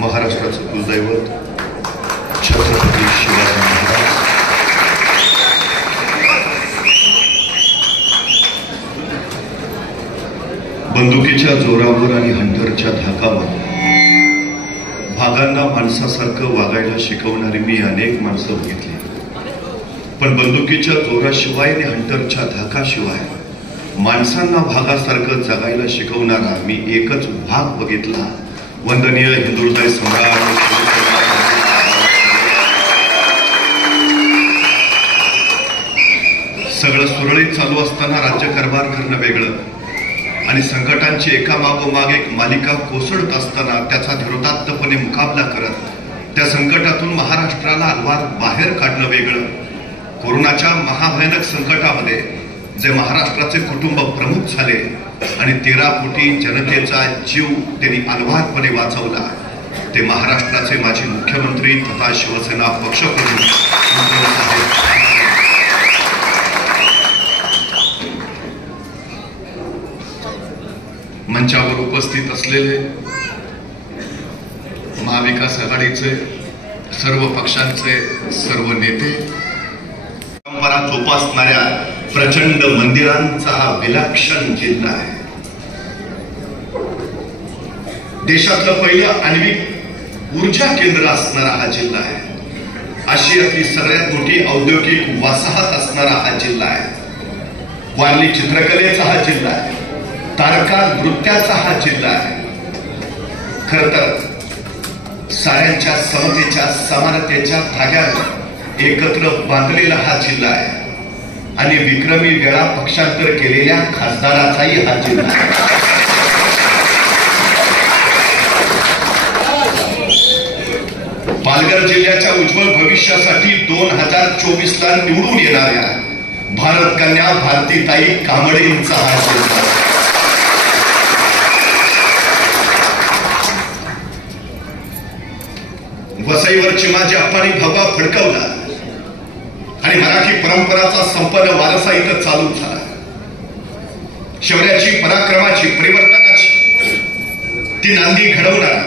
महाराष्ट्राचं कुलदैवत छत्रपती शिवाजी महाराज, बंदुकीच्या जोरावर आणि हंटरच्या धाकावर भागांना माणसासारखं वागायला शिकवणारी मी अनेक माणसं बघितली, पण बंदुकीच्या जोराशिवाय आणि हंटरच्या धाकाशिवाय माणसांना भागासारखं जगायला शिकवणारा मी एकच भाग बघितला. वंदनीय हिंदुहृदय सम्राट सगळं सुरळीत चालू असताना राज्यकारभार करणं वेगळं आणि संकटांची एकामागोमाग एक मालिका कोसळत असताना त्याचा धीरोदात्तपणे मुकाबला करत त्या संकटातून महाराष्ट्राला अलवार बाहेर काढणं वेगळं. कोरोनाच्या महाभयानक संकटामध्ये जे महाराष्ट्राचे कुटुंब प्रमुख झाले आणि 13 कोटी जनतेचा जीव त्यांनी अलवारपणे वाचवला, ते महाराष्ट्राचे माजी मुख्यमंत्री तथा शिवसेना पक्षप्रमुख उद्धव साहेब. मंचावर उपस्थित असलेले महाविकास आघाडीचे सर्व पक्षांचे सर्व नेते, परंपरा जोपासणाऱ्या प्रचंड मंदिरांचा हा विलक्षण जिल्हा आहे. देशातलं पहिलं आण्विक ऊर्जा केंद्र असणारा हा जिल्हा आहे. आशियातली सगळ्यात मोठी औद्योगिक वसाहत असणारा हा जिल्हा आहे. वारली चित्रकलेचा हा जिल्हा आहे. तारका नृत्याचा हा जिल्हा आहे. खर तर साऱ्यांच्या समतेच्या समानतेच्या धाग्यावर एकत्र बांधलेला हा जिल्हा आहे आणि विक्रमी वेळा पक्षांतर केलेल्या खासदाराचाही हा जिल्हा आहे. पालघर जिल्ह्याच्या उज्ज्वल भविष्यासाठी 2024ला निवडून येणाऱ्या भारत कन्या भारतीताई कांबळेंचा हा जिल्हा. वसईवरची माझी अप्पानी भगवा फडकवला आणि मराठी परंपराचा संपन्न वारसा इथं चालू झाला. शौर्याची, पराक्रमाची, परिवर्तनाची ती नांदी घडवणारा,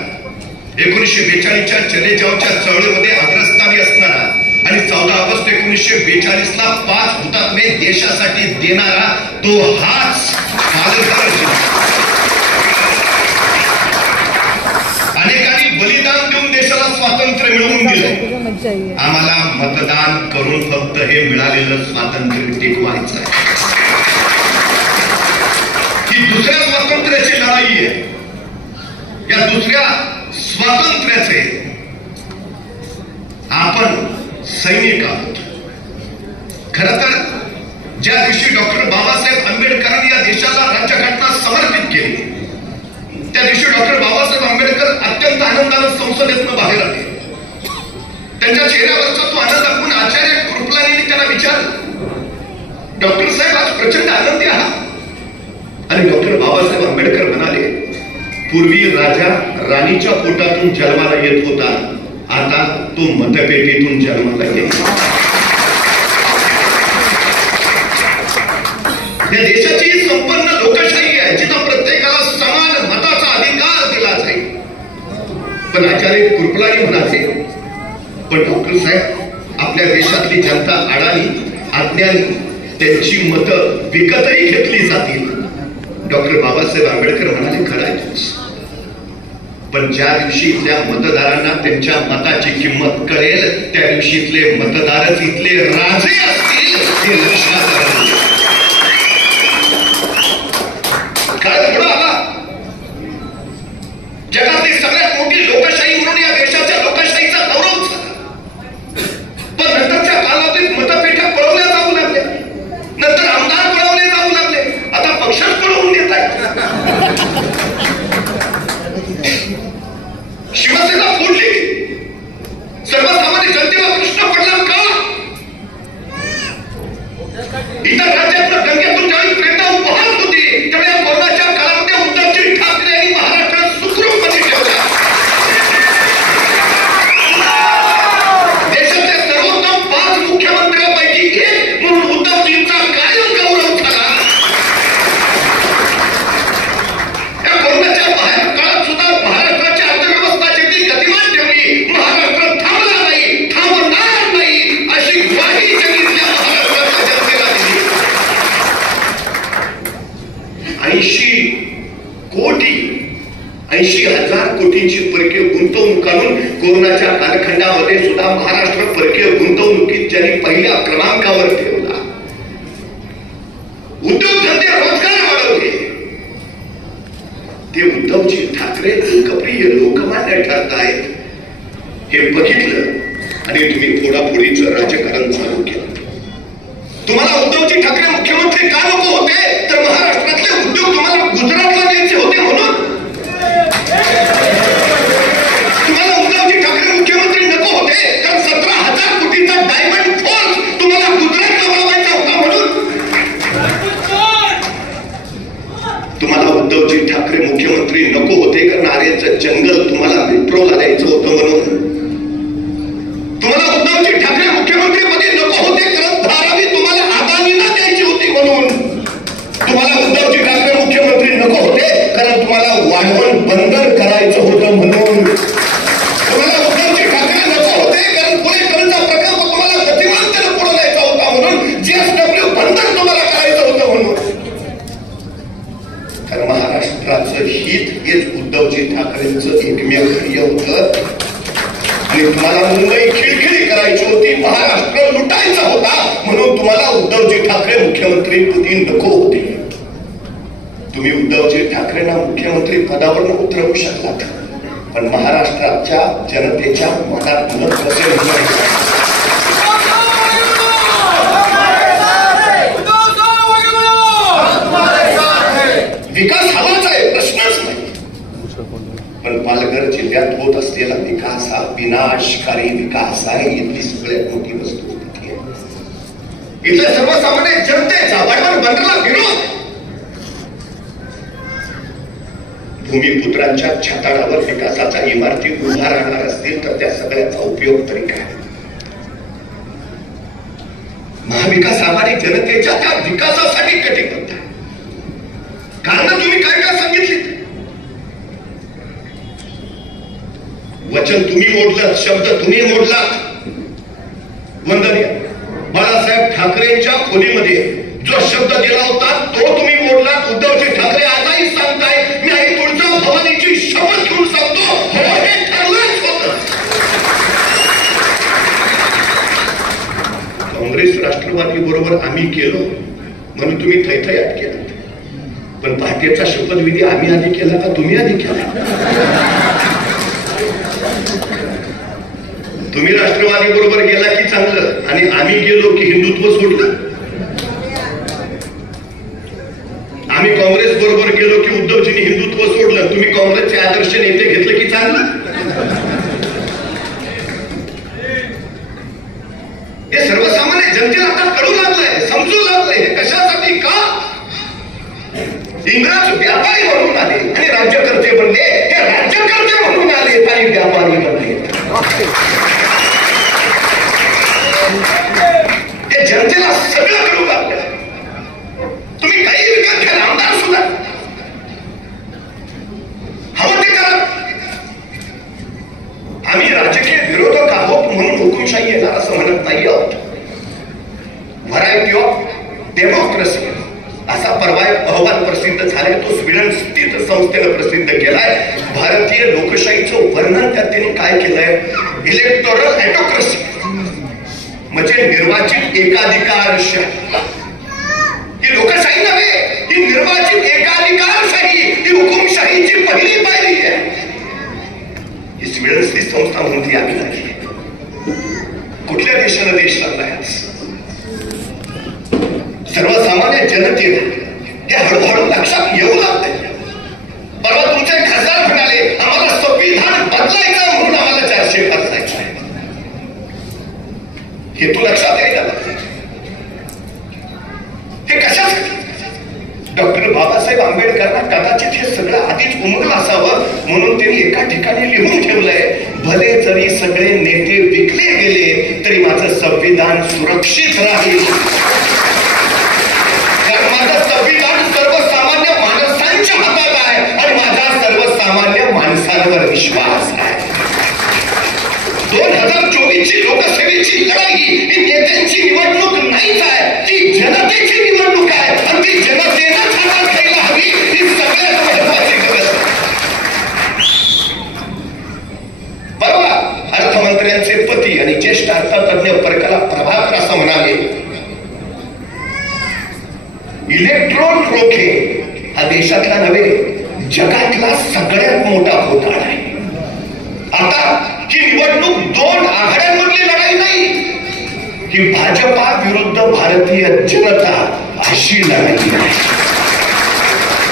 1942च्या चलेजावच्या चळवळीमध्ये अग्रस्थानी असणारा आणि 14 ऑगस्ट 1942ला 5 हुतात्मे देशासाठी देणारा तो हाच पालघर जिल्हा. अनेकांनी बलिदान देऊन देशाला स्वातंत्र्य मिळवून दिलं. आम्हाला मतदान करून फक्त हे मिळालेलं स्वातंत्र्य टिकवायचं आहे. ही दुसऱ्या स्वातंत्र्याची लढाई आहे. या दुसऱ्या स्वातंत्र्याचे आपण सैनिक आहोत. खरं तर ज्या दिवशी डॉक्टर बाबासाहेब आंबेडकरांनी या देशाला राज्यघटना समर्पित केली, त्या दिवशी डॉक्टर बाबासाहेब आंबेडकर अत्यंत आनंदानं संसदेतून बाहेर आले. त्यांच्या चेहऱ्यावरचा तो आनंद आपण आचार्य कृपलानींनी त्यांना विचारलं, डॉक्टर साहेब आज प्रचंड आनंदी आहात? आणि डॉक्टर बाबासाहेब आंबेडकर म्हणाले, पूर्वी राजा राणीच्या पोटातून जन्माला येत होता, आता तो मतपेटीतून जन्माला येतो. या देशाची संपन्न लोकशाही आहे जिथं प्रत्येकाला समान मताचा अधिकार दिला जाईल. पण आचार्य कृपलानी म्हणाले, पण डॉक्टर साहेब आपल्या देशातली जनता अडाणी, अज्ञानी, त्यांची मतं विकतही घेतली जातील. डॉक्टर बाबासाहेब आंबेडकर म्हणाले, खरं आहे तुझं, पण ज्या दिवशी इथल्या मतदारांना त्यांच्या मताची किंमत कळेल त्या दिवशी इथले मतदारच इथले राजे असतील हे लक्षात आलं. काळ पुढे आला. जगातली सगळ्यात मोठी लोकशाही म्हणून या देशाच्या लोकशाहीचा गौरव झाला. पण नंतरच्या कालावधीत मतपेट्या पळवल्या जाऊ लागल्या, नंतर आमदार पळवले जाऊ लागले, आता पक्षात पळवून देत आहेत. शिवसेना फोडली. सर्वसामान्य जनतेला प्रश्न पडला का? इतर 80,000 कोटींची परकीय गुंतवणूक आणून कोरोनाच्या कालखंडामध्ये सुद्धा महाराष्ट्र परकीय गुंतवणुकीत ज्यांनी पहिल्या क्रमांकावर ठेवला. उद्योगधंदे रोजगार वाढवले. ते उद्धवजी ठाकरे लोकप्रिय लोकमान्य ठरतायत हे बघितलं आणि तुम्ही फोडाफोडीचं राजकारण चालू केलं. तुम्हाला उद्धवजी ठाकरे मुख्यमंत्री का नको होते तर महाराष्ट्रातले उद्योग तुम्हाला गुजरातला द्यायचे होते म्हणून. तुम्हाला उद्धवजी ठाकरे मुख्यमंत्री नको होते कारण 17,000 कोटीचा डायमंड फोर्स तुम्हाला गुजरातला वळवायचा होता म्हणून. तुम्हाला उद्धवजी ठाकरे मुख्यमंत्री नको होते कारण आरेचं जंगल तुम्हाला मेट्रोला द्यायचं होतं म्हणून. तुम्हाला उद्धवजी ठाकरे मुख्यमंत्री पदी नको होते कारण धारावी तुम्हाला अदानीला द्यायची होती म्हणून. तुम्हाला उद्धवजी ठाकरे मुख्यमंत्री नको होते कारण तुम्हाला वाढवण बंदर करायचं होतं म्हणून. तुम्हाला उद्धवजी ठाकरे नको होते कारण पुणे करूचा प्रकल्प तुम्हाला गतिमानतेने पुढे न्यायचा होता म्हणून. जीएसडब्ल्यू बंदर तुम्हाला करायचं होतं म्हणून. कारण महाराष्ट्राचं हित हेच उद्धवजी ठाकरेंचं एकमेव ध्येय होतं आणि तुम्हाला मुंबई खिळखिळी करायची होती, महाराष्ट्र लुटायचा होता म्हणून तुम्हाला उद्धवजी ठाकरे मुख्यमंत्री पदी नको होते. तुम्ही उद्धवजी ठाकरेंना मुख्यमंत्री पदावर उतरवू शकलात पण महाराष्ट्राच्या जनतेच्या मनात न कसे विकास हवाच आहे, प्रश्नच नाही. पण पालघर जिल्ह्यात होत असलेला विकास हा विनाशकारी विकास आहे. इथली सगळ्यात मोठी वस्तुस्थिती आहे. इथल्या सर्वसामान्य जनतेचा वाढवण बंदराला विरोध. भूमिपुत्रांच्या छाताडावर विकासाच्या इमारती उभा राहणार असतील तर त्या सगळ्याचा उपयोग तरी काय. महाविकास आघाडी जनतेच्या त्या विकासासाठी कटिबद्ध आहे. कारण तुम्ही काय काय सांगितले, वचन तुम्ही मोडलं, शब्द तुम्ही मोडलात. वंदनीय बाळासाहेब ठाकरेंच्या खोलीमध्ये जो शब्द दिला होता तो तुम्ही मोडलात. उद्धवजी ठाकरे आजही सांगताय मी आई तुळजा भवानीची शपथ घेऊन सांगतो हो हे ठरलंच होतं. काँग्रेस राष्ट्रवादी बरोबर आम्ही केलो म्हणून तुम्ही थैथयात केला. पण भारतीयचा शपथविधी आम्ही आधी केला का तुम्ही आधी केला. तुम्ही राष्ट्रवादी बरोबर गेला की चांगलं आणि आम्ही गेलो की हिंदुत्व सोडलं. आम्ही काँग्रेस बरोबर गेलो की उद्धवजींनी हिंदुत्व सोडलं. तुम्ही काँग्रेसचे आदर्श नेते घेतले की चांगलं. हे सर्वसामान्य जनतेला आता कळू लागलंय, समजू लागलंय. हे कशासाठी का इंग्रज व्यापारी म्हणून आले आणि राज्यकर्ते बनले. हे राज्यकर्ते म्हणून आले आणि व्यापारी बनले. हे जनतेला सगळं कळू लागलं. तुम्ही काही विकत घ्या, आमदार सुद्धा हवं ते करा. आम्ही राजकीय विरोधक आहोत म्हणून हुकुमशाही येणार असं म्हणत नाही आहोत. व्हरायटी ऑफ डेमोक्रेसी असा परवा अहवाल प्रसिद्ध झालाय. तो स्वीडन स्थित संस्थेनं प्रसिद्ध केलाय. भारतीय लोकशाहीचं वर्णन त्यात त्यांनी काय केलंय, इलेक्टोरल ऑटोक्रेसी म्हणजे निर्वाचित एकाधिकारशाही. ही लोकशाही नव्हे, ही निर्वाचित एकाधिकारशाही, ही हुकुमशाहीची पहिली पायरी आहे. ही स्वीडन स्थित संस्था म्हणून ती आम्ही लागली. कुठल्या देशाला देश लागलाय. सर्वसामान्य जनतेला हे हळूहळू लक्षात येऊ लागते. परवा तुमचे खासदार म्हणाले आम्हाला संविधान बदलायचं म्हणून आम्हाला 400 बदलायचं आहे. हे तू लक्षात यायला लागते. हे कशासाठी. डॉक्टर बाबासाहेब आंबेडकरांना कदाचित हे सगळं आधीच उमगलं असावं म्हणून त्यांनी एका ठिकाणी लिहून ठेवलंय, भले जरी सगळे नेते विकले गेले तरी माझं संविधान सुरक्षित राहील. माझं संविधान सर्वसामान्य माणसांच्या हातात आहे आणि माझा सर्वसामान्य माणसांवर विश्वास आहे. 2024 ची लोकसभेची लढाई ही नेत्यांची निवडणूक नाहीच आहे, ती जनतेची निवडणूक आहे आणि ती जनतेनंच हातात घ्यायला हवी. ही सगळ्यात महत्वाची गरज आहे. यांचे पती आणि ज्येष्ठ अर्थतज्ञ परकला प्रभाकर असं म्हणाले, इलेक्ट्रॉन रोखे हा देशातला नव्हे जगातला सगळ्यात मोठा घोटाळा आहे. आता ही निवडणूक दोन आघाड्यांमधली लढाई नाही, ही भाजपा विरुद्ध भारतीय जनता अशी लढाई आहे.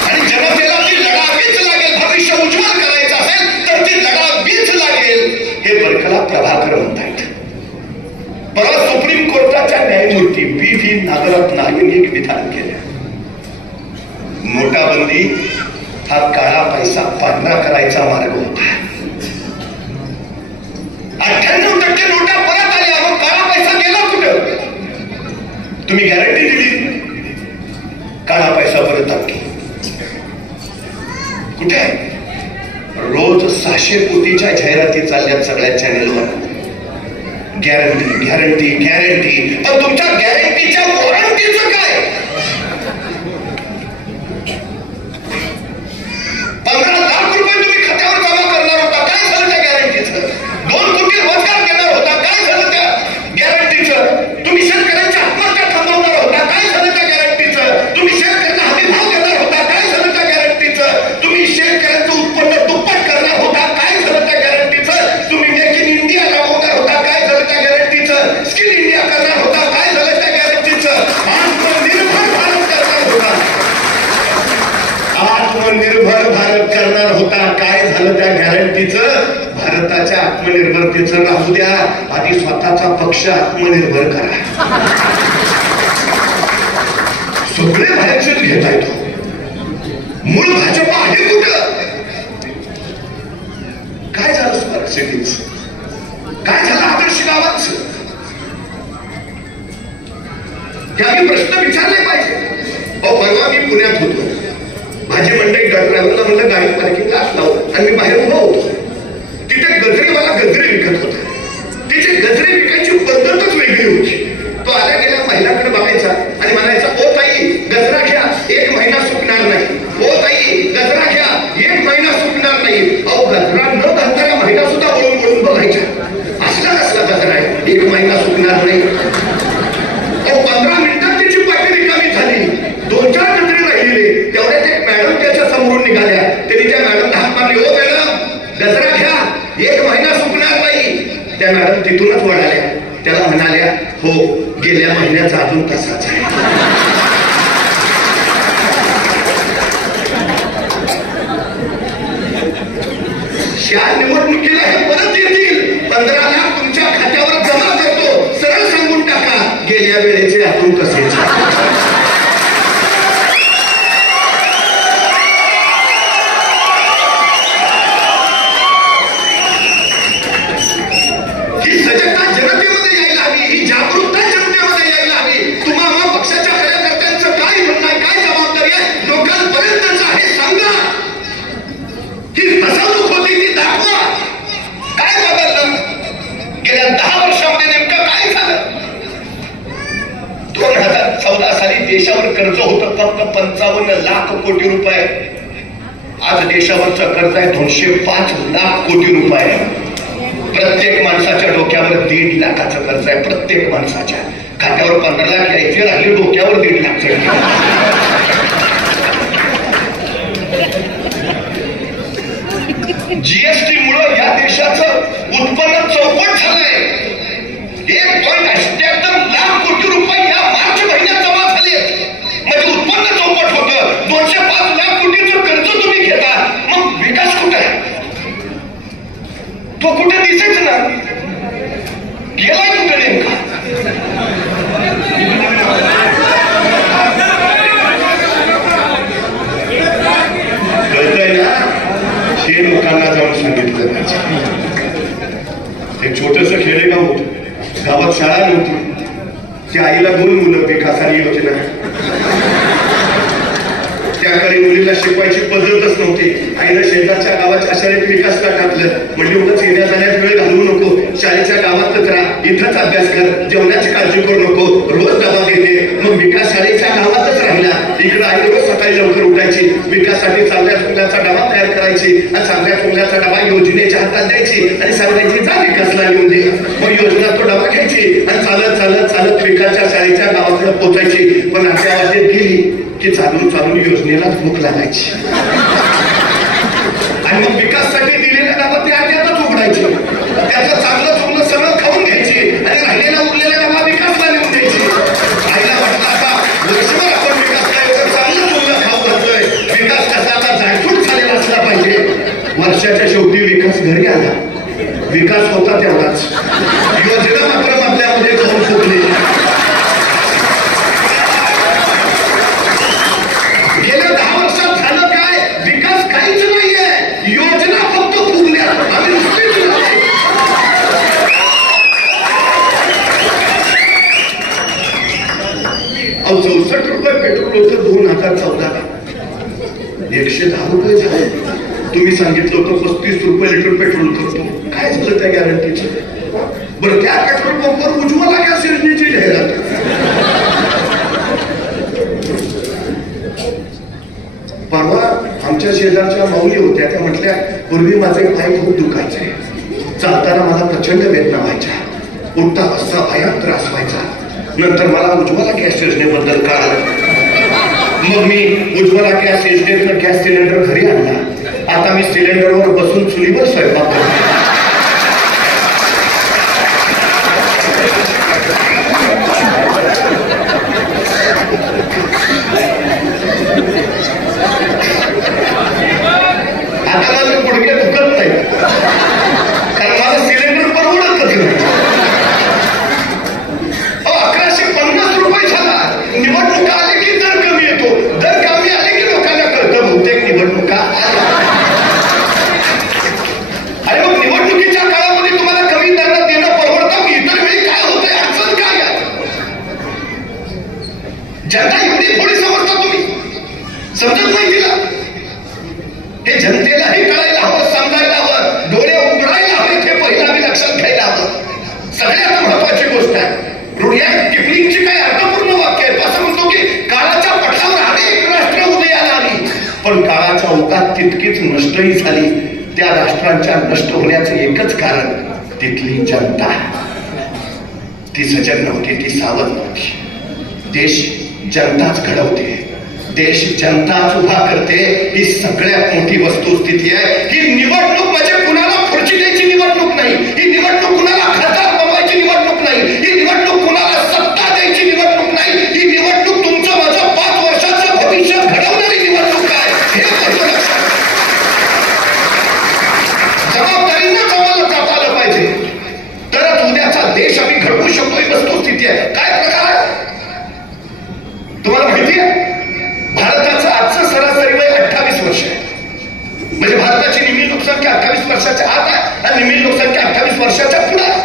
आणि जनतेला ती लढावीच लागेल. भविष्य उज्ज्वल करायचं असेल तर ती लढावीच लागेल हे परकला प्रभाकर म्हणतायत. परवा सुप्रीम कोर्टाच्या न्यायमूर्ती B.V. नागरत्ना यांनी एक विधान केलं, नोटाबंदी हा काळा पैसा पांढरा करायचा मार्ग होता. 98% नोटा परत आल्या, मग काळा पैसा गेला कुठं? तुम्ही गॅरंटी दिली, काळा पैसा परत आणला कुठे? रोज 600 कोटीच्या जाहिराती चालल्यात सगळ्या चॅनेलवर. गॅरंटी गॅरंटी गॅरंटी, पण तुमच्या गॅरंटीच्या वॉरंटीचं काय? 15 लाख रुपये तुम्ही खात्यावर जमा करणार होता, काय झालं त्या गॅरंटीचं? 2 कोटी रोजगार देणार होता, काय झालं त्या गॅरंटीचं? तुम्ही शेतकऱ्यांची आत्महत्या थांबवणार होता, काय झालं त्या गॅरंटीचं? तुम्ही शेतकऱ्यांना हमी भाव देणार होता, काय झालं त्या गॅरंटीचं? तुम्ही शेतकऱ्यांचं उत्पन्न दुप्पट करणार होता, काय झालं त्या गॅरंटीचं? तुम्ही मेक इन इंडिया राबवणार होता, काय झालं त्या गॅरंटीचं? स्किल इंडिया करणार होता, काय झालं त्या गॅरंटीचं? आत्मनिर्भर भारत करणार होता, आत्मनिर्भर भारत करणार होता, काय झालं त्या गॅरंटीचं? भारताच्या आत्मनिर्भरतेचं राहू द्या, आधी स्वतःचा पक्ष आत्मनिर्भर करा. सगळे बाहेरचेच घेता येतो, मूळ भाजपा आहे कुठं? काय झालं स्मार्ट सिटीच? काय झालं आदर्श गावांचं? हे आम्ही प्रश्न विचारले पाहिजे. परवा मी पुण्यात होतो, माझी मंडळी ड्रायव्हरला म्हणलं गाडी पार्किंगला लावलं आणि मी बाहेर उभा होतो. तिथे गजरेवाला गजरे विकत होता. तिथे गजरे विकायची पद्धतच वेगळी होती. तो आल्या गेल्या महिलांकडे बघायचा आणि म्हणायचा, ओ ताई गजरा घ्या, 1 महिना सुकणार नाही. ओ ताई गजरा घ्या, 1 महिना सुकणार नाही. अहो गजरा न घालता या महिना सुद्धा वळून वळून बघायच्या. असला कसला गजरा आहे, 1 महिना सुकणार नाही? अहो 15 मिनिटात तिची पाठी रिकामी झाली. 2-4 गजरे राहिलेले, तेवढ्यात एक मॅडम त्याच्या समोरून निघाल्या. त्यांनी त्या मॅडमला हात मारली, ओ मॅडम गजरा घ्या, 1 महिना सुकणार नाही. त्या मॅडम तिथूनच वळाल्या. त्याला म्हणाल्या, हो गेल्या महिन्याचा अजून तसाच आहे. या निवडणुकीला हे परत येतील. 15 लाख तुमच्या खात्यावर जमा करतो, सरळ सांगून टाका गेल्या वेळेचे अजून कसेच. ही सजगता जनतेमध्ये यायला हवी, ही जागरूकता जनतेमध्ये यायला हवी. तुम्हाला पक्षाच्या कार्यकर्त्यांचं काय म्हणणं आहे, काय जबाबदारी आहे, लोकांपर्यंतच आहे सांगा. ही फसवणूक होती ती दाखवा. काय बदललं गेल्या 10 वर्षामध्ये, नेमकं काय झालं? 2014 साली देशावर कर्ज होतं फक्त 55 लाख कोटी रुपये. आज देशावरचं कर्ज आहे 205 लाख कोटी रुपये. प्रत्येक माणसाच्या डोक्यावर 1.5 लाखाचं कर्ज आहे. प्रत्येक माणसाच्या खात्यावर 15 लाख यायचे राहिले, डोक्यावर 1.5 लाख जीएसटी मुळे या देशाचं उत्पन्न चौपट झालंय. 1.78 लाख कोटी रुपये या मार्च महिन्यात जमा झाले. म्हणजे उत्पन्न चौपट होतं. 205 लाख कोटीचं कर्ज तुम्ही घेता, मग विकास कुठे आहे? तो कुठे दिसेच ना, गेलाय कुठे नेमका? कळतंय ना? हे लोकांना जाऊन सांगितलं पाहिजे. एक छोटस खेडेगाव होतं, गावात शाळा नव्हती. त्या आईला 2 मुलं, विकासाची योजना. त्या काळी मुलीला शिकवायची पद्धतच नव्हती. आईला शेजारच्या गावाच्या शाळेत विकासला टाकलं. म्हणजे उगाच येण्या जाण्यात वेळ घालवू नको, शाळेच्या गावातच राहा, इथंच अभ्यास कर, जेवणाची काळजी करू नको, रोज डबा देते. मग विकास शाळेच्या गावातच राहिला. इकडे आई रोज सकाळी लवकर उठायची, विकासासाठी चांगल्या फुलाचा डबा तयार करायची आणि चांगल्या फुलाचा डबा योजनेच्या हातात द्यायची आणि सांगायची जा विकासला येऊन दे. मग योजना तो डबा घ्यायची आणि चालत चालत चालत विकासच्या शाळेच्या गावाकडे पोचायची. पण अशा वाटेत गेली की चालून चालून योजनेला भूक लागायची आणि मग विकासासाठी दिलेल्या डबा ते आट्यातच उघडायचे. त्याचं चांगलं चुकलं सगळं खाऊन घ्यायचे आणि राहिलेला उरलेला डबा विकासला नेऊन द्यायची. आईला वाटलं आता वर्षभर आपण विकासला एवढं चांगलं चुकलं खाऊ घालतोय, विकास कसा आता जायफूट झालेला असला पाहिजे. वर्षाच्या शेवटी विकास घरी आला. विकास होता तेवढाच, योजना मात्र मधल्यामध्ये जाऊन फुटली. गेल्या 10 वर्षात झालं काय? विकास काहीच नाहीये, योजना फक्त फुगल्या. आम्ही नुसतीच नाही. 64 रुपये पेट्रोल होतं 2014ला, 110 रुपये झाले. तुम्ही सांगितलं होतं 35 रुपये लिटर पेट्रोल करतो. काय झालं त्या गॅरंटीचं? बरं, त्या पेट्रोल पंपवर उज्ज्वला गॅस योजनेची जाहिरात. परवा आमच्या शेजारच्या माऊली होत्या, त्या म्हटल्या पूर्वी माझे पाय खूप दुखायचे, चालताना मला प्रचंड वेदना व्हायच्या, उठता बसता भयानक त्रास व्हायचा. नंतर मला उज्ज्वला गॅस योजनेबद्दल कळालं. मग मी उज्ज्वला गॅस योजनेतनं गॅस सिलेंडर घरी आणला. आता मी सिलेंडरवर बसून चुलीवर स्वयंपाक करतो. आता माझे गुडघे दुखत नाही, कारण माझं सिलेंडर परवडतच नाही. 1150 रुपये झाला. निवडणुका आले की दर कमी येतो, दर कमी आले की लोकांना कळतं बहुतेक निवडणुका. अरे मग निवडणुकीच्या काळामध्ये तुम्हाला कमी दरात देणं परवडतं, इतर वेळी काय होतंय, अडचण काय आहे? जनता एवढी थोडी समजता तुम्ही, समजत नाही तिला. हे जनतेलाही कळायला हवं, समजायला हवं, डोळे उघडायला हवे, ते पहिला मी लक्षात घ्यायला हवं. सगळ्यात महत्वाची गोष्ट आहे. रुडियार्ड किपलिंगची काही अर्थपूर्ण वाक्य आहे. असं म्हणतो की काळाच्या पटलावर अनेक राष्ट्र उदयाला आली, पण काळाच्या ओघात तितकीच नष्टही झाली. त्या राष्ट्रांच्या नष्ट होण्याचं एकच कारण तिथली जनता. ती सजग नव्हती, ती सावध नव्हती. देश जनताच घडवते, देश जनताच उभा करते. ही सगळ्यात मोठी वस्तुस्थिती आहे. ही निवडणूक म्हणजे कुणाला खुर्ची द्यायची निवडणूक नाही, ही निवडणूक कुणाला खासदार बनवायची निवडणूक नाही, ही निवडणूक कुणाला सत्ता द्यायची निवडणूक नाही, ही निवडणूक तुमचं माझं 5 वर्षाचं भविष्य घडवणारी निवडणूक आहे. हे महत्व लक्षात. जबाबदारीनं आम्हाला जाता आलं पाहिजे, तरच उद्याचा देश आम्ही घडवू शकतो. ही वस्तुस्थिती आहे. काय प्रकार आहे तुम्हाला माहिती आहे? भारताचं आजचं सरासरी वय 28 वर्ष आहे. म्हणजे भारताची निम्मी लोकसंख्या 28 वर्षाच्या आत आहे आणि निम्मी लोकसंख्या 28 वर्षाच्या पुढे आहे.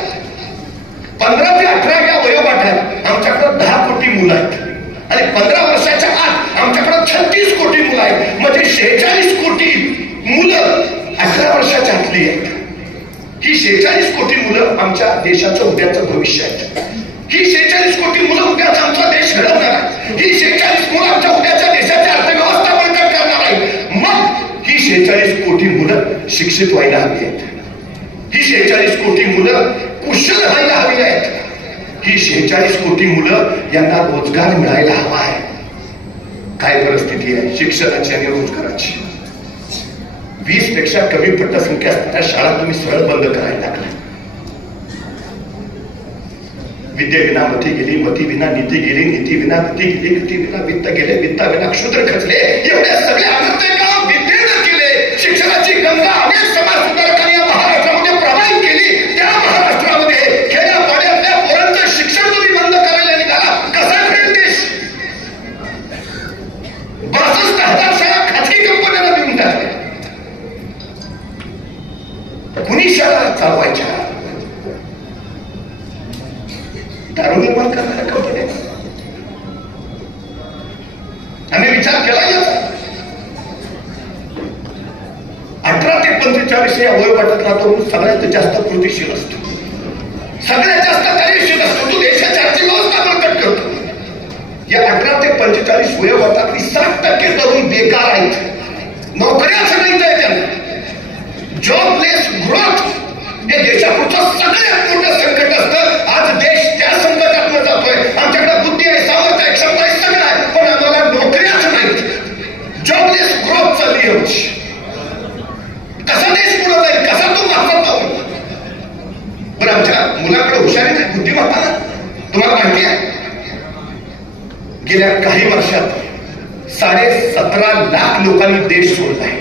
15 ते 18 या वयोगटात आमच्याकडे 10 कोटी मुलं आहेत आणि 15 वर्षाच्या आत आमच्याकडे 36 कोटी मुलं आहेत. म्हणजे 46 कोटी मुलं 18 वर्षाच्या आतली आहेत. ही 46 कोटी मुलं आमच्या देशाचं उद्याचं भविष्य आहेत. ही 46 कोटी मुलं उद्याचा आमचा देश घडवणार आहे. ही 46 मुलं आमच्या उद्याच्या देशाची अर्थव्यवस्था बळकट करणार आहे. मग ही 46 कोटी मुलं शिक्षित व्हायला हवी आहेत. ही 46 कोटी मुलं कुशल व्हायला हवी आहेत. ही 46 कोटी मुलं यांना रोजगार मिळायला हवा आहे. काय परिस्थिती आहे शिक्षणाची आणि रोजगाराची? 20 पेक्षा कमी पटसंख्या असणाऱ्या शाळा तुम्ही सरळ बंद करायला लागला. विद्येविना मती गेली, मती विना नीती गेली, नीती विना गती गेली, गती विना वित्त गेले, वित्ताविना क्षुद्र खचले. एवढे सगळे अनर्थ काम विद्येनं केले. शिक्षणाची गंगा अनेक समाज सुधारकांनी या महाराष्ट्रामध्ये प्रवाहित केली. त्या महाराष्ट्रामध्ये खेड्यापाड्यातल्या पोरांचं शिक्षण तुम्ही बंद करायला निघाला. कसा घडेल देश? 62,000 शाळा खाजगी कंपन्यांना देऊन टाकल्या. कुणी शाळा चालवायच्या? दारू निर्माण करणाऱ्या कंपन्या. आम्ही विचार केला याचा. 18 ते 45 या वयोगटातला तो सगळ्यात जास्त कृतीशील असतो. सगळ्यात जास्त कार्यशील असतो, तो देशाची अर्थव्यवस्था बळकट करतो. या 18 ते 45 वयोगटातली 60% तरुण बेकार आहेत, नोकऱ्याच नाहीत आहे त्यांना. जॉबलेस ग्रोथ हे देशापुढचं सगळ्यात मोठं संकट असतं. आज देश त्या संकटातून जातोय. आमच्याकडे बुद्धी आहे, सामर्थ्य आहे, क्षमता आहे, सगळं आहे, पण आम्हाला नोकऱ्याच नाहीत. जॉबलेस ग्रोथ चालली आहे. कसा देश पुढे जाईल, कसा तो मागचा जाईल. बरं, आमच्या मुलाकडे हुशारी नाही, बुद्धिमत्ता ना. तुम्हाला माहिती आहे गेल्या काही वर्षात 17.5 लाख लोकांनी देश सोडलाय.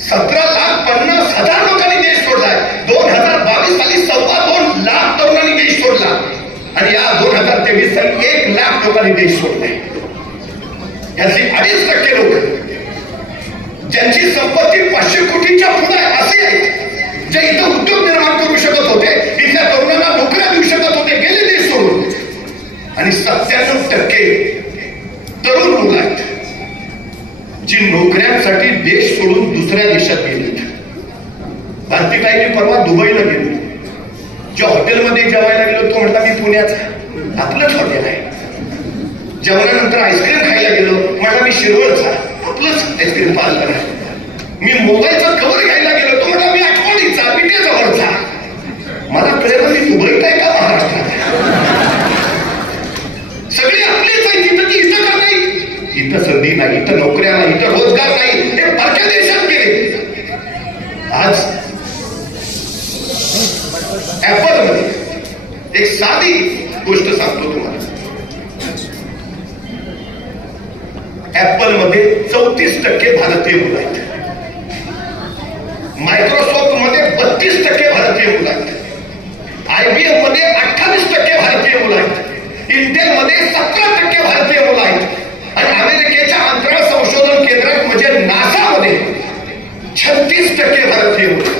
17,50,000 लोकांनी देश सोडलाय. 2022 साली 2.25 लाख तरुणांनी देश सोडला आणि या 2023 साली 1 लाख लोकांनी देश सोडलाय. याची 2.5% लोक ज्यांची संपत्ती 500 कोटीच्या पुढे असे आहेत, जे इथं उद्योग निर्माण करू शकत होते, इथल्या तरुणांना नोकऱ्या देऊ शकत होते, गेले देश सोडून. आणि 97% तरुण मुलं आहेत जी नोकऱ्यांसाठी देश सोडून दुसऱ्या देशात गेलीत. भारतीताईंनी परवा दुबईला गेली. ज्या हॉटेलमध्ये जेवायला गेलो तो म्हटला मी पुण्याचा, आपलंच हॉटेल आहे. जेवणानंतर आईस्क्रीम खायला गेलो, म्हटला मी शिरवळचा, आपलंच आईस्क्रीम पार्लर आहे. मी मोबाईलचा कव्हर घ्यायला गेलो, तो म्हटला मी आठवणीचा, पिठेजवळचा. मला कळलं मी दुबईत आहे का महाराष्ट्रात. सगळी आपलीच आहे, तिथं ती इथं का नाही. इथं संधी नाही, इथं नोकऱ्या नाही, इथं रोजगार नाही, हे परक्या देशात गेले. आज ऍपल मध्ये एक साधी गोष्ट सांगतो तुम्हाला. ऍपल मध्ये 34% भारतीय मुलं आहेत. मायक्रोसॉफ्ट मध्ये 32% भारतीय मुलं आहेत. IBM मध्ये 28% भारतीय मुलं आहेत. इंटेल मध्ये 17% भारतीय मुलं आहेत. आणि अमेरिकेच्या अंतराळ संशोधन केंद्रात म्हणजे नासा मध्ये 36% भारतीय मुलं.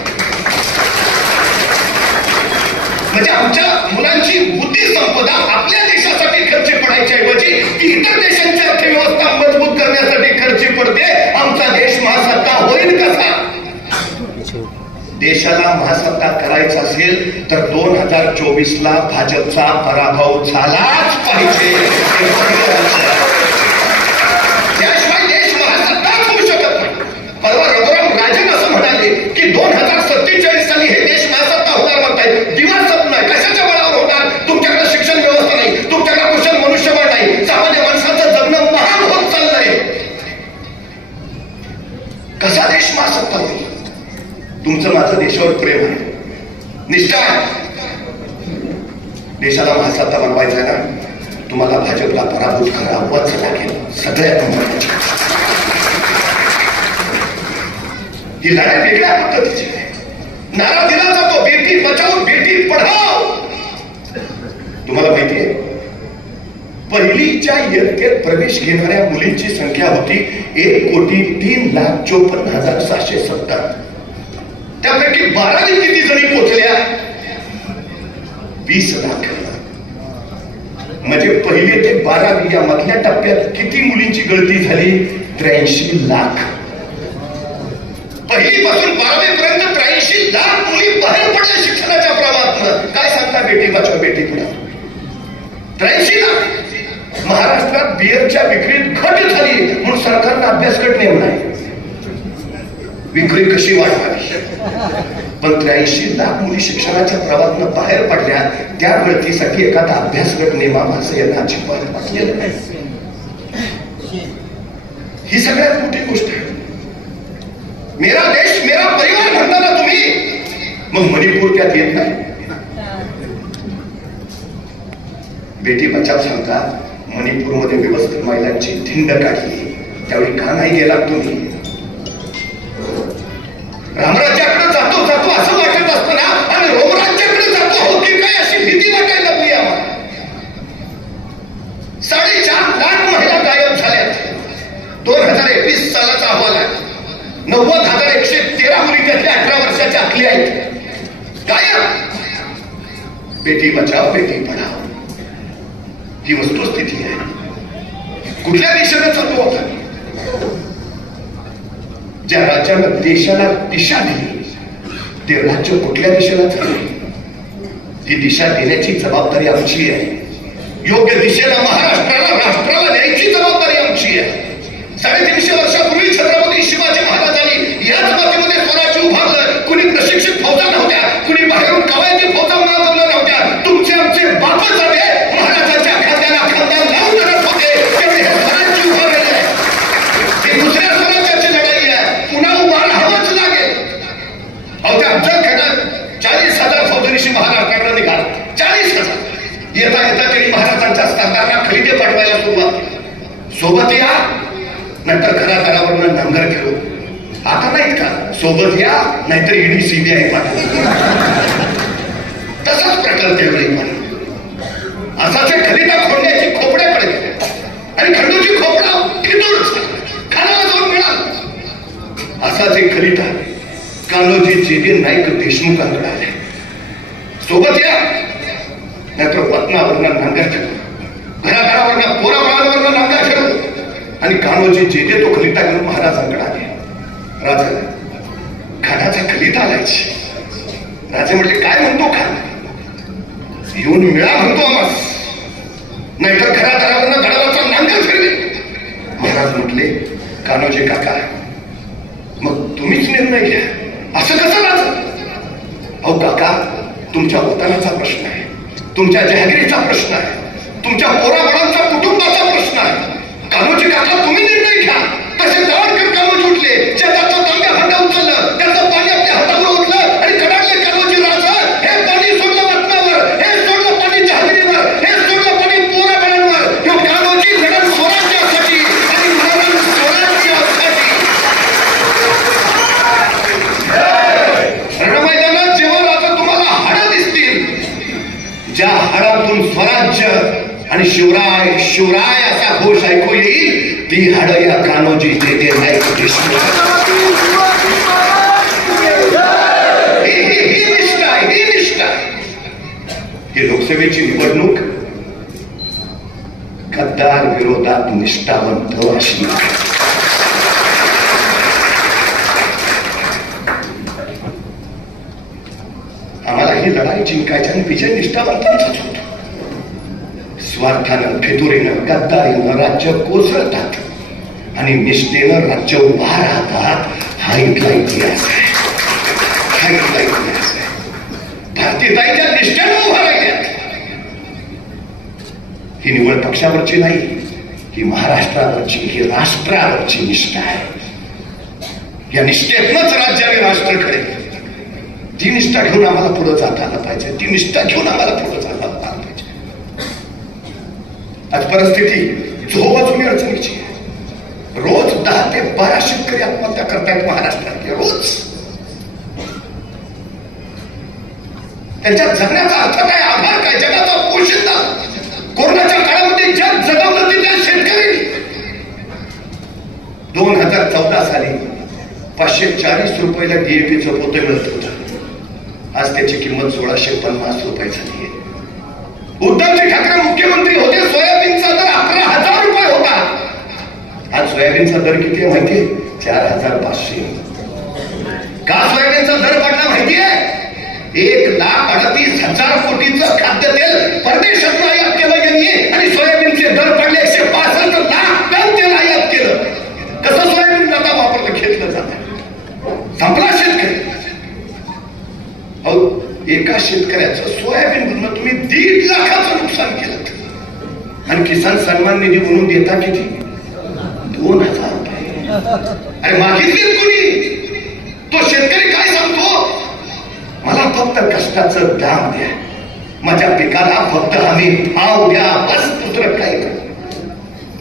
म्हणजे आमच्या मुलांची बुद्धी संपदा आपल्या देशासाठी खर्च पडायच्या ऐवजी ती इतर देशांची अर्थव्यवस्था मजबूत करण्यासाठी खर्च पडते. आमचा देश महासत्ता होईल कसा. देशाला महासत्ता करायचा असेल तर 2024ला भाजपचा पराभव झालाच पाहिजे. त्याशिवाय देश महासत्ताच होऊ शकत नाही. परवा रघुराम राजन असं म्हणाले की 2047 साली हे देश महासत्ता होणार म्हणताय. दिवस स्वप्न आहे, कशाच्या बळावर होणार. तुमच्याकडे शिक्षण व्यवस्था नाही, तुमच्याकडे कुशल मनुष्यबळ नाही, सामान्य माणसाचं जगणं महान होत चाललंय. कसा देश महासत्ता होईल. तुमचं माझं देशावर प्रेम आहे, निष्ठा आहे. देशाला महासत्ता बनवायचा ना, तुम्हाला भाजपला पराभूत करावंच लागेल. सगळ्यात महत्त्वाची ही लढाई वेगळ्या पद्धतीची आहे. नारा दिला जातो बेटी बचाओ बेटी पढाओ. तुम्हाला माहिती आहे पहिलीच्या इयत्तेत प्रवेश घेणाऱ्या मुलींची संख्या होती 1,03,54,770. त्यापैकी 12वी किती जणी पोचल्या. 20 लाख. म्हणजे पहिली ते 12वी या मधल्या टप्प्यात किती मुलींची गळती झाली. 83 लाख. पहिलीपासून 12वी पर्यंत 83 लाख मुली बाहेर पडल्या शिक्षणाच्या प्रवाहातून. काय सांगता बेटी बचाव बेटी पढाओ. 83 लाख. महाराष्ट्रात बिअरच्या विक्रीत घट झाली म्हणून सरकारनं अभ्यासगट नेमलाय. विक्री कशी वाढवावी. पण 83 लाख मुली शिक्षणाच्या प्रवाहातून बाहेर पडल्या. त्या गळतीसाठी एखादा अभ्यासगट नेमावा असं यांना अजिबात वाटलेलं नाही. ही सगळ्यात मोठी गोष्ट आहे. मेरा देश मेरा परिवार म्हणता ना तुम्ही, मग मणिपूर त्यात येत नाही. बेटी बचाव सांगता मणिपूरमध्ये व्यवस्थित महिलांची धिंड काढली. त्यावेळी का नाही गेला तुम्ही. रामराज्याकडे जातो जातो असं वाटत असतं ना, आणि रोमराज्याकडे जातो हो की काय अशी भीती वाटायला लागली आम्हाला. 4.5 लाख महिला गायब झाल्यात. 2021 सालाचा अहवाल आहे. 90,113 मुली त्यातल्या 18 वर्षाच्या आतली आहेत. गायब. बेटी बचाव बेटी पढाओ ही वस्तुस्थिती आहे. कुठल्या देशाने चालू होता. ज्या राज्यानं देशाला दिशा दिली ते राज्य कुठल्या दिशेला चालले ती दिशा देण्याची जबाबदारी आमची आहे. योग्य दिशेला महाराष्ट्राला राष्ट्राला न्यायची जबाबदारी आमची आहे. 350 वर्षापूर्वी छत्रपती शिवाजी महाराजांनी याच मातीमध्ये स्वराज्य उभारलं. कुणी प्रशिक्षित फौजा नव्हत्या, कुणी बाहेरून कवायती फौजा मागवल्या नव्हत्या. तुमचे आमचे बापच होते महाराजांच्या खांद्याला खांदा लावून लढत होते. त्यामुळे हे स्वराज्य उभारलेलं आहे. ही दुसऱ्या स्वराज्याची लढाई आहे. पुन्हा उभा राहावंच लागेल. अहो त्या अफजल खानात 40,000 फौजनीशी महाराष्ट्राकडे निघाला. 40,000 येता येता त्यांनी महाराजांच्या सरकारला खलिदे पाठवायला सुरुवात. सोबत या नंतर घराघरावरनं नांगर केलो. आता नाहीत का सोबत या नाहीतर ईडी CBI पाठवतो. तसाच प्रकार त्यावेळी पण असाचे खलिदा खोडण्याची खोपड्याकडे गेले आणि खंडूची खोपडा फितूरच खानाला जाऊन मिळाला. असाच एक खलिदा कान्होजी जेबी नाईक देशमुखांकडे आले. सोबत या नाहीतर पत्नावरनं नांगर ठेवलो. घराघरावरनं पोराबाळांवरनं नांगर ठेवलो आणि कान्होजी जेबे तो खलिदा घेऊन महाराजांकडे आले. राजा खानाचा खलिदा आलायची. राजे म्हटले काय म्हणतो खान? येऊन मिळा म्हणतो आम्हास नाहीतर घराघरावरनं गडावाचा नांगर फिरले. महाराज म्हटले कान्होजी काका मग तुम्हीच निर्णय घ्या. असं कसं राज? अहो काका तुमच्या वतनाचा प्रश्न आहे, तुमच्या जहागिरीचा प्रश्न आहे, तुमच्या पोराबाळांचा कुटुंबाचा प्रश्न आहे. कान्होजी काका तुम्ही निर्णय घ्या. तसे जवळकर कान्होजी उठले. शेताचं तांब्या भांडा उचललं, त्याचं पाणी आपल्या हातावर ओतलं आणि कडाडले कान्होजी राजा. हे पाणी सोडलं वतनावर, हे सोडलं पाणी जहागिरीवर, हे सोडलं पाणी पोराबाळांवर. हे कान्होजी लढत स्वराज्यासाठी आणि मरण स्वराज्यासाठी. रणमैदानात जेव्हा राजा तुम्हाला हाडं दिसतील, ज्या हाडातून स्वराज्य आणि शिवराय शिवराय असा घोष ऐकू येईल ती हाडं या कान्होजी जेबे नाईक देशमुख. ही निष्ठा आहे, ही निष्ठा. ही लोकसभेची निवडणूक गद्दार विरोधात निष्ठावंत अशी आम्हाला ही लढाई जिंकायची आणि विजय निष्ठावंतांचाच होतो. स्वार्थानं फितुरीनं गद्दारीनं राज्य कोसळतात आणि निष्ठेनं राज्य उभा राहतात. हा इथला इतिहास आहे, हा इथला इतिहास आहे. भारतीताईच्या निष्ठेनं उभा राहिल्यात. ही निवड पक्षावरची नाही, ही महाराष्ट्रावरची, ही राष्ट्रावरची निष्ठा आहे. या निष्ठेतनंच राज्याने राष्ट्र घडेल. ती निष्ठा घेऊन आम्हाला पुढे जाता आलं पाहिजे. ती निष्ठा घेऊन आम्हाला पुढे जाता आलं पाहिजे. आज परिस्थिती झोबाजुनी अडचणीची आहे. रोज 10 ते 12 शेतकरी आत्महत्या करतायत महाराष्ट्रात. रोज त्यांच्या जगण्याचा अर्थ काय, आभार काय, जगाचा पोशिंदा. कोरोनाच्या काळामध्ये जग जगवलं ते त्या शेतकरी. 2014 साली 540 रुपयाला DAPचं पोतं मिळत होतं. आज त्याची किंमत 1650 रुपये झाली आहे. उद्धवजी ठाकरे मुख्यमंत्री होते, सोयाबीनचा दर 11,000 रुपये होता. आज सोयाबीनचा दर किती आहे माहितीये? 4,500. का सोयाबीनचा दर वाढला माहितीये? 1,38,000 कोटीचं खाद्यतेल परदेशातून आयात केलं यांनी आणि सोयाबीनचे दर पडले 165 लाख टन तेल आयात केलं. कसं सोयाबीन जाता वापरलं घेतलं जातं. संपला शेतकरी. अहो एका शेतकऱ्याचं सोयाबीन म्हणून तुम्ही 1.5 लाखाचं नुकसान केलं आणि किसान सन्मान निधी म्हणून देता किती? 2,000 रुपये. अरे मागितलीत कोणी? तो शेतकरी काय सांगतो? मला फक्त कष्टाचं दाम द्या, माझ्या पिकाला फक्त हमी भाव द्या, बस दुसरं काय करू.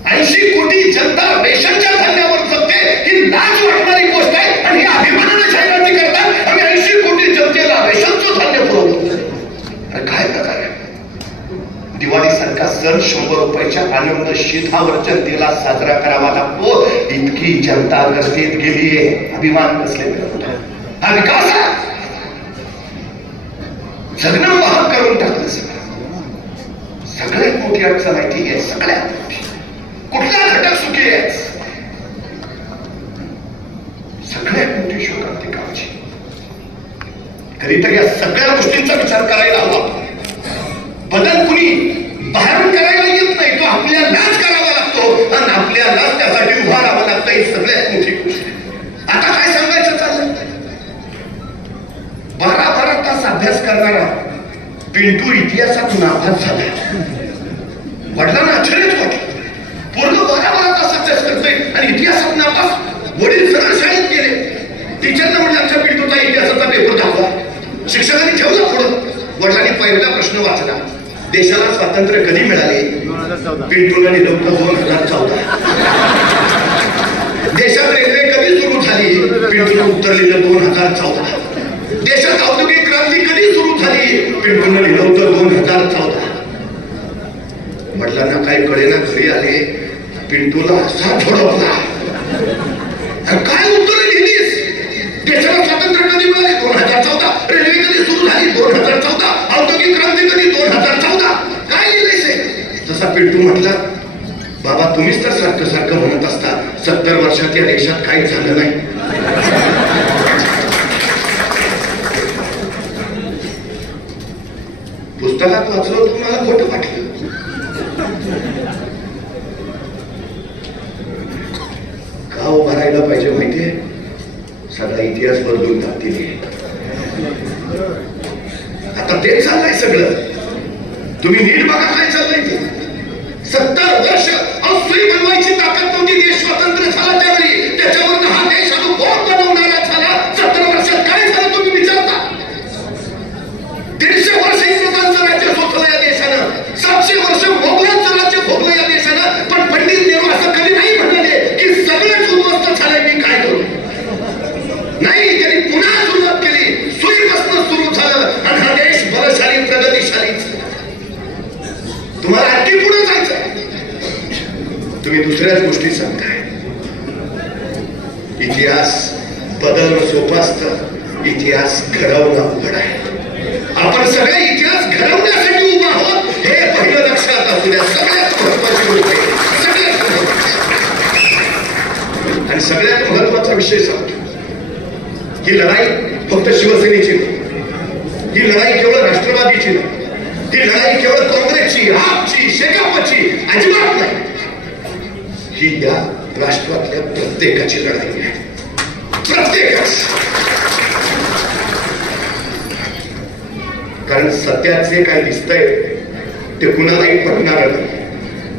80 कोटी जनता रेशनच्या धान्यावर जगते. ही लाज वाटणारी गोष्ट आहे आणि अभिमानाने जाहिराती करतात आम्ही 80 कोटी जनतेला रेशनचं धान्य पुरवतो. अरे काय प्रकार आहे? दिवाळी सारखा सण 100 रुपयाच्या आनंद शीतावर जनतेला साजरा करावा लागतो. इतकी जनता गर्दीत गेलीये. अभिमान नसलेला हा विकास आहे. जगणं महाग करून टाकलं सगळं. सगळ्यात मोठी अडचण माहिती आहे? सगळ्यात मोठी कुठला घटक सुखी आहे? सगळ्यात मोठी शोकांतिकाची खरी तर या सगळ्या गोष्टींचा विचार करायला हवा. बदल कुणी बाहेरून करायला येत नाही, तो आपल्यालाच करावा लागतो आणि आपल्यालाच त्यासाठी उभा राहावं लागतं. ही सगळ्यात मोठी गोष्ट. आता काय सांगायचं चाललं, 12 तास अभ्यास करणारा पिंटू इतिहासात नापास झाला. वडिलांना आश्चर्यच वाटलं, पूर्ण 12 तास अभ्यास करतोय आणि इतिहासात नापास. वडील सरळ शाळेत गेले, टीचरना म्हणजे आमच्या पिंटूचा इतिहासाचा पेपर दाखवा. शिक्षकांनी ठेवला पुढं. वडिलांनी पहिला प्रश्न वाचला, देशाला स्वातंत्र्य कधी मिळाले? पिंटूला लिहिलं होतं 2014. देशात रेल्वे कधी सुरू झाली? पिंटूला उत्तर लिहिलं 2014. देशात औद्योगिक क्रांती कधी सुरू झाली? पिंटूला लिहिलं होतं 2014. वडिलांना काय कळेना, घरी आले, पिंटूला असा झोडवला. काय उत्तर लिहिलीस? देशाला स्वातंत्र्य कधी मिळाले? 2014. रेल्वे कधी सुरू झाली? 2014. औद्योगिक क्रांती कधी? 2014. काय लिहिलंयस? तसा पिंटू म्हटला, बाबा तुम्हीच तर सारखं सारखं म्हणत असता 70 वर्षात या देशात काहीच झालं नाही. पुस्तकात वाचलं होतं, मला खोटं वाटलं. का उभा राहायला पाहिजे माहितीये? सगळा इतिहास बदलून टाकतील. आता तेच चाललंय सगळं. तुम्ही नीट बघा काय चाललंय ते. 70 वर्ष सुई बनवायची ताकद नव्हती. देश स्वतंत्र झाला त्यावेळी, त्याच्यावर हा देश अनुभव बनवणारा झाला. 70 वर्षात काय झालं तुम्ही विचारता? 150 वर्ष इंग्रजांचं राज्य सोचलं या देशानं, 700 वर्ष मोगलांचं राज्य भोगलं या देशानं. पण पंडित नेहरू असं कधी नाही म्हणले की सगळंच उद्ध्वस्त झालंय, मी काय करू? नाही, त्यांनी पुन्हा सुरुवात केली. सुईपासून सुरू झालं आणि हा देश बलशाली प्रगतीशालीच. तुम्हाला आणखी पुढे जायचं, तुम्ही दुसऱ्याच गोष्टी सांगताय. इतिहास बदलणं सोपं असतं, इतिहास घडवणं अवघड आहे. आपण सगळे इतिहास घडवण्यासाठी उभा आहोत, हे पहिलं लक्षात असू द्या. सगळ्यात महत्वाची गोष्ट आहे, सगळ्यात महत्वाची. आणि सगळ्यात महत्वाचा विषय सांगतो, ही लढाई फक्त शिवसेनेची नाही, ही लढाई केवळ राष्ट्रवादीची नाही, ही लढाई केवळ काँग्रेसची, आपची, शेकापची अजिबात नाही. ही या राष्ट्रातल्या प्रत्येकाची लढाई आहे, प्रत्येकाची. कारण सत्याचे काय दिसतंय ते कुणालाही पटणार नाही.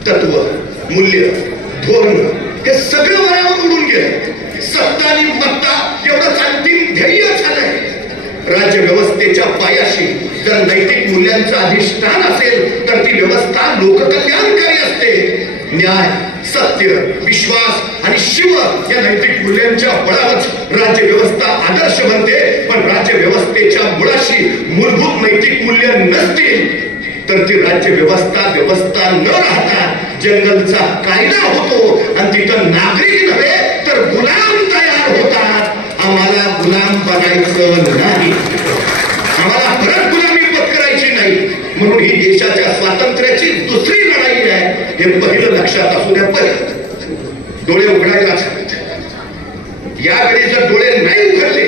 तत्व, मूल्य, धोरण हे सगळं वरावर उडून गेलं. सत्ता आणि मत्ता एवढंच अंतिम ध्येय झालंय. राज्य व्यवस्थेच्या पायाशी जर नैतिक मूल्यांचं अधिष्ठान असेल तर ती व्यवस्था लोककल्याणकारी असते. न्याय, सत्य, विश्वास आणि शिव या नैतिक मूल्यांच्या बळावरच राज्य व्यवस्था आदर्श बनते. पण राज्य व्यवस्थेच्या मुळाशी मूलभूत नैतिक मूल्य नसतील तर ती राज्य व्यवस्था न राहता जंगलचा कायदा होतो आणि तिथं नागरिक नव्हे तर गुलाम तयार होतात. आम्हाला गुलाम बनायचं नाही, आम्हाला परत गुलामी पत्करायची नाही. म्हणून ही देशाच्या स्वातंत्र्याची दुसरी लढाई आहे, हे पहिलं लक्षात असू द्या. पहिलं डोळे उघडायला सांगत. यावेळी जर डोळे नाही उघडले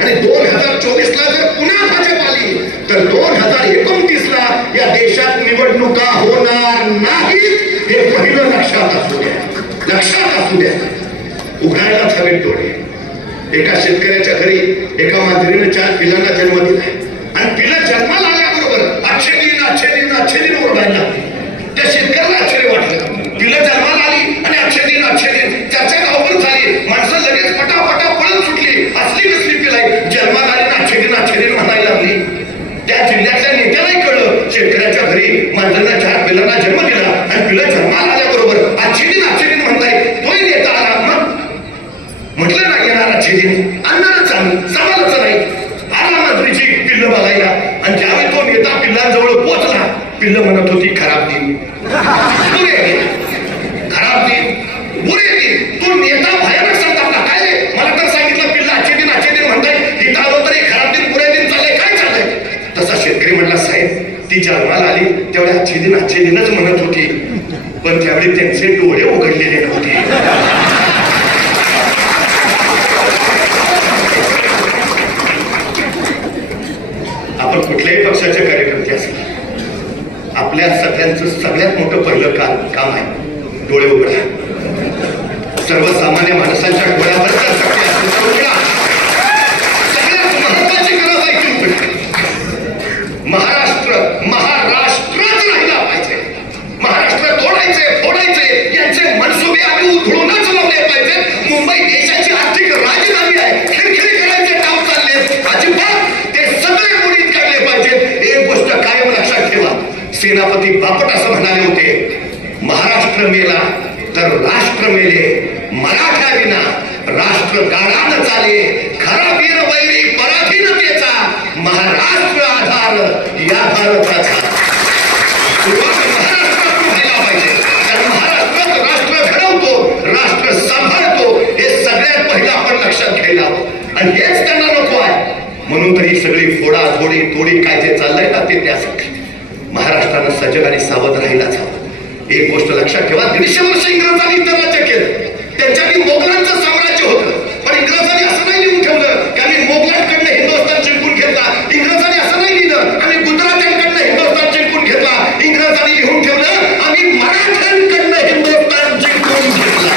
आणि 2024ला जर पुन्हा भाजप आली तर 2029ला या देशात निवडणुका होणार नाहीत, हे पहिलं लक्षात असू द्या. लक्षात असू द्या, उघडायलाच हवेत डोळे. एका शेतकऱ्याच्या घरी एका मांजरीने 4 पिलांना जन्म दिला आणि पिलं जन्माला आल्याबरोबर अच्छे दिन ओरडायला लागली. त्या शेतकऱ्याला आश्चर्य वाटलं. पिलं जन्माला आली आणि अच्छे दिन त्याच्या गावभर झाली. माणसं लगेच पटापटा पळत सुटली. असली कसली पिलाई जन्माला आली, अच्छे दिन म्हणायला लागली. त्या जिल्ह्यातल्या नेत्यालाही कळलं शेतकऱ्याच्या घरी मांजरीने 4 पिलांना जन्म दिला आणि पिलं जन्माला आल्याबरोबर अच्छे दिन म्हणताय. तोही नेता आला. मग म्हटलं ना येणार अच्छे दिन, आणणारच आम्ही, सवालच नाही. आला मांजरीची पिल्लं बघायला आणि ज्यावेळी तो नेता पिल्लांजवळ पोचला, पिल्लं म्हणत होती खराब दिन, खराब दिन, बुरे दिन. तो नेता भयानक संतापला. काय रे, मला तर सांगितलं पिल्ला अच्छे दिन म्हणताय, इथं आलो तरी खराब दिन बुरे दिन चाललंय, काय चाललंय? तसा शेतकरी म्हणला, साहेब ती जन्माला आली तेवढ्या अच्छे दिनच म्हणत होती, पण त्यावेळी त्यांचे डोळे उघडलेले नव्हते. कुठल्याही पक्षाचे कार्यकर्ते असतील, आपल्या सगळ्यांचं सगळ्यात मोठं पहिलं काम आहे डोळे उघडा. सर्वसामान्य माणसांच्या डोळ्यावरच्या शक्ती असेल उघडा. सगळ्यात महत्वाची गरज आहे ती उघडा. महाराष्ट्रच राहिला पाहिजे. महाराष्ट्र फोडायचे यांचे मनसुबे आम्ही उधळूनच लावले पाहिजे. मुंबई देशाची आर्थिक राजधानी आहे, खिरखिरी करायचे काम चालले, अजिबात ते सगळे मोडीत काढले पाहिजेत. एक गोष्ट कायम लक्षात ठेवा, सेनापती बापट असं म्हणाले होते, महाराष्ट्र मेला तर राष्ट्र मेले, मराठा विना राष्ट्र गाडान चाले, खरा वीर वैरी पराधीनतेचा, महाराष्ट्र आधार या भारताचा. सुरुवात महाराष्ट्रातून व्हायला पाहिजे, कारण महाराष्ट्रात राष्ट्र घडवतो, राष्ट्र सांभाळतो, हे सगळ्यात पहिलं आपण लक्षात घ्यायला हवं. आणि हेच त्यांना नको आहे, म्हणून तरी सगळी फोडाफोडी तोडी काय जे चाललंय ना ते त्यासाठी महाराष्ट्रानं सजग आणि सावध राहिलाच हवं. एक गोष्ट लक्षात ठेवा, 150 वर्ष इंग्रजांनी इतर राज्य केलं, त्यांच्याकडे मोगलांचं साम्राज्य होतं, पण इंग्रजांनी असं नाही लिहून ठेवलं की आम्ही मोगलांकडनं हिंदुस्थान जिंकून घेतला. इंग्रजांनी असं नाही लिहिलं आम्ही गुजरात्यांकडनं हिंदुस्थान जिंकून घेतला. इंग्रजांनी लिहून ठेवलं आम्ही मराठ्यांकडनं हिंदुस्थान जिंकून घेतला.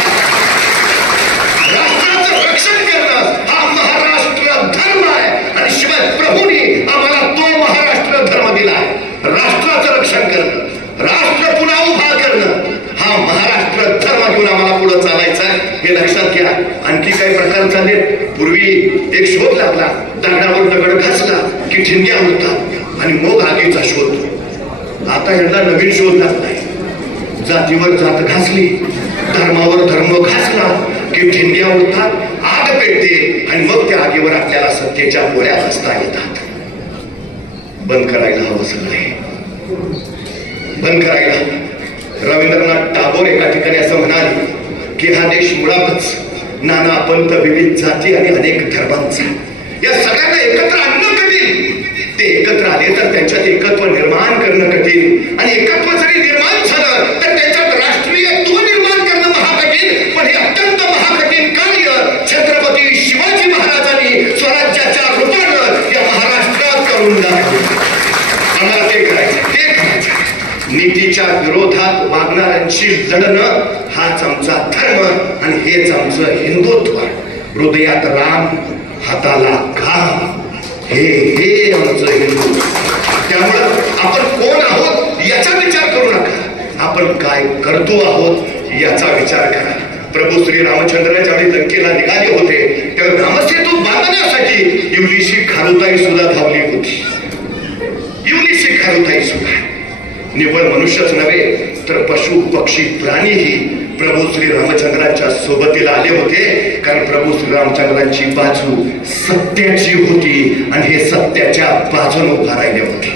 राष्ट्राचं रक्षण करणं हा महाराष्ट्र धर्म आहे, आणि शिवाय प्रभूंनी आम्हाला तो महाराष्ट्र धर्म दिला आहे. राष्ट्राचं रक्षण करणं, राष्ट्र पुन्हा उभा करणं, हा महाराष्ट्र धर्म घेऊन आम्हाला पुढे चालायचा आहे, हे लक्षात घ्या. आणखी काही प्रकार चालले. पूर्वी एक शोध लागला, दगडावर दगड घासला की ठिणग्या उडतात आणि मग आगीचा शोध. आता यांना नवीन शोध लागलाय, जातीवर जात घासली, धर्मावर धर्म घासला की ठिणग्या उडतात, आग पेटते आणि मग त्या आगीवर आपल्याला सत्तेच्या पोळ्या घासता येतात. बंद करायला हवं सगळे, बंद करायला. रवींद्रनाथ टागोर एका ठिकाणी असं म्हणाले की हा देश मुळातच नाना पंथ, विविध जाती आणि अनेक धर्मांचा, या सगळ्यांना एकत्र आणणं कठीण. ते एकत्र आले तर त्यांच्यात एकत्व निर्माण करणं कठीण, आणि एकत्व जरी निर्माण झालं तर त्यांच्यात राष्ट्रीयत्व निर्माण करणं महाकठीण. पण हे अत्यंत महाकठीण कार्य छत्रपती शिवाजी महाराजांनी स्वराज्याच्या रूपानं या महाराष्ट्रात करून दाखवलं. आम्हाला ते करायचं, ते करायचं. नीतीच्या विरोधात वागणाऱ्यांशी लढणं हाच आमचा धर्म आणि हेच आमचं हिंदुत्व. हृदयात राम, हाताला काम, हे आमचं हिंदू. त्यामुळं आपण कोण आहोत याचा विचार करू नका, आपण काय करतो आहोत याचा विचार करा. प्रभू श्री रामचंद्र ज्यावेळी लंकेला निघाले होते त्यावेळी रामसेतू बांधण्यासाठी युवलीशी खारुताई सुद्धा धावली होती. युवलीशी खारुताई सुद्धा निव्वळ मनुष्यच नव्हे तर पशु पक्षी प्राणीही प्रभू श्री रामचंद्रांच्या सोबतीला आले होते, कारण प्रभू श्री रामचंद्रांची बाजू सत्याची होती आणि हे सत्याच्या बाजूने उभा राहिले होते.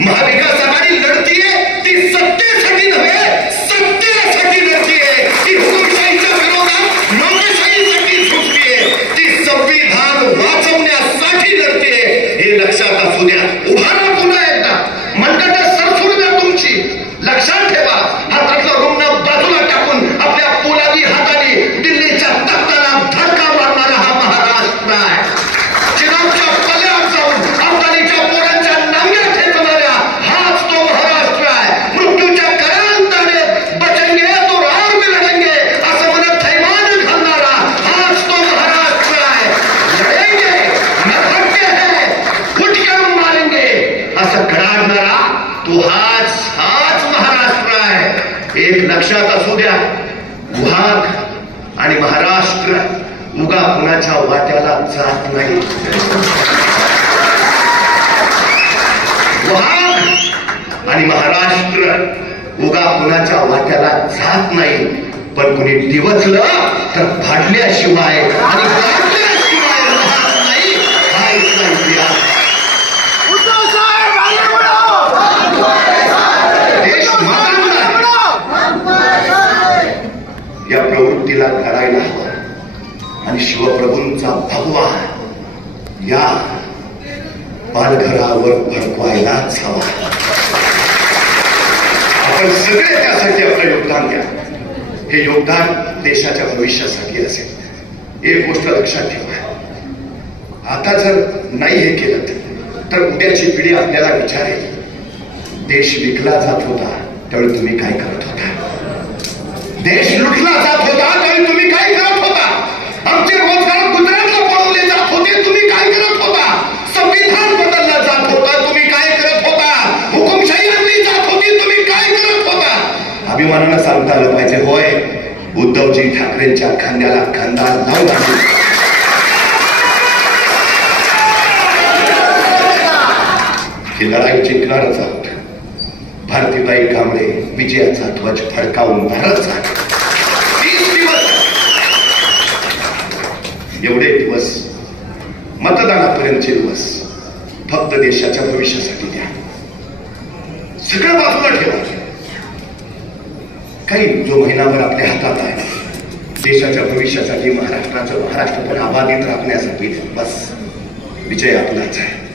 महाविकास आघाडी लढतीये ती सत्तेसाठी नव्हे, सत्यासाठी लढतीये. ती हुकुमशाहीच्या विरोधात लोकशाहीसाठी झुकतीये, ती संविधान वाचवण्यासाठी लढतीये. हे लक्षात असू द्या. उभा राहा पुन्हा एकदा, मनगट सरसुरू द्या तुमची. लक्षात ठेवा, हातातलं रुग्ण बाजूला टाकून आपल्या पोलादी हाताने दिल्लीच्या तख्ताला धडका मारणारा हा महाराष्ट्र आहे. चिरागच्या पल्ल्यात जाऊन अफगाणीच्या पोरांच्या नांग्या ठेचणाऱ्या हाच तो महाराष्ट्र आहे. मृत्यूच्या करांताने बचेंगे तो रार में लढेंगे असं म्हणत थैमान घालणारा हाच तो महाराष्ट्र आहे. लढेंगे न भटके है फुटक्या मारेंगे असं कडाडणारा तो हाच महाराष्ट्र आहे. एक लक्षात असू द्या, वाघ आणि महाराष्ट्र उगा कुणाच्या वाट्याला जात नाही. वाघ आणि महाराष्ट्र उगा कुणाच्या वाट्याला जात नाही, पण कुणी दिवसलं तर फाडल्याशिवाय आणि गाडल्याशिवाय राहत नाही. हा इथला इतिहास. या प्रवृत्तीला करायला हवं आणि शिवप्रभूंचा भगवा या पालघरावर भडकवायलाच हवा. आपण सगळे त्यासाठी आपलं योगदान द्या. हे योगदान देशाच्या भविष्यासाठी असेल. एक गोष्ट लक्षात ठेवा, आता जर नाही हे केलं तर उद्याची पिढी आपल्याला विचारेल, देश विकला जात होता त्यावेळी तुम्ही काय करत होता? देश लुटला जात होता त्यावेळी तुम्ही काय करत होता? आमचे रोजगार गुजरातला पळवले जात होते, तुम्ही काय करत होता? संविधान बदललं जात होतं, तुम्ही काय करत होता? हुकुमशाही आणली जात होती, तुम्ही काय करत होता? अभिमानानं सांगता आलं पाहिजे, होय उद्धवजी ठाकरेंच्या खांद्याला खांदा लावून ही लढाई जिंकणारच आहोत. भारतीबाई कांबळे विजयाचा ध्वज फडकावून भारत झाला. 30 दिवस, एवढे दिवस, मतदानापर्यंतचे दिवस फक्त देशाच्या भविष्यासाठी द्या. सगळं बाजूला ठेवा. काही जो महिनाभर आपल्या हातात आहे देशाच्या भविष्यासाठी, महाराष्ट्राचं महाराष्ट्रपण आबाधित राखण्यासाठी, बस विजय आपलाच आहे.